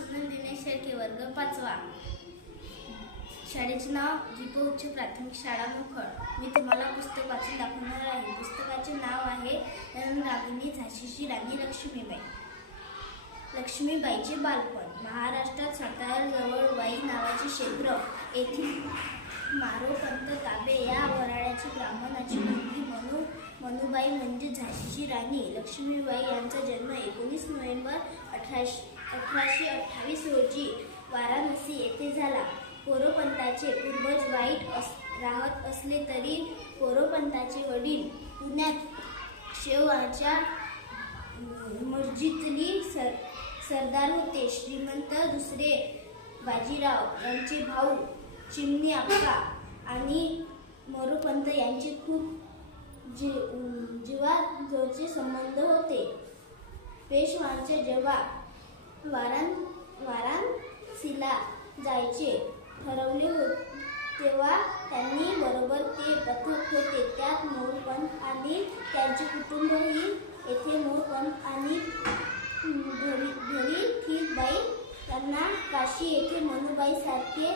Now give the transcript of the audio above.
सुनंद दिनेश शेळके, वर्ग 5वा. शाळेचे नाव दीप उच्च प्राथमिक शाळा मुखड. मी तुम्हाला पुस्तक वाचून दाखवणार आहे. पुस्तकाचे नाव आहे रणरागिणी झाशीची राणी लक्ष्मीबाई. लक्ष्मीबाईचे बालपण. महाराष्ट्रात साताऱ्याजवळ वाई नावाचे क्षेत्र येथील मारोपंत ताबे या वऱ्हाडाची ब्राह्मणाची मुलगी मनुबाई म्हणजे झाशीची राणी लक्ष्मीबाई यांचा जन्म 19 नोव्हेंबर 1828 रोजी वाराणसी येथे झाला. पोरोपंताचे पूर्वज वाईट राहत असले तरी पोरोपंताचे वडील पुण्यात शेवाच्या मस्जिदली सरदार होते. श्रीमंत दुसरे बाजीराव यांचे भाऊ चिमणी अक्का आणि मोरोपंत यांचे खूप जिव्हाळ्याचे संबंध होते. पेशवांचे जेव्हा वाराणसीला जायचे ठरवले तेव्हा त्यांनी बरोबर ते पथक होते. त्यात मोरोपंत आणि त्यांचे कुटुंबही येथे. मोरोपंत आणि घरी ठीकबाई यांना काशी येथे मनुबाई सारखे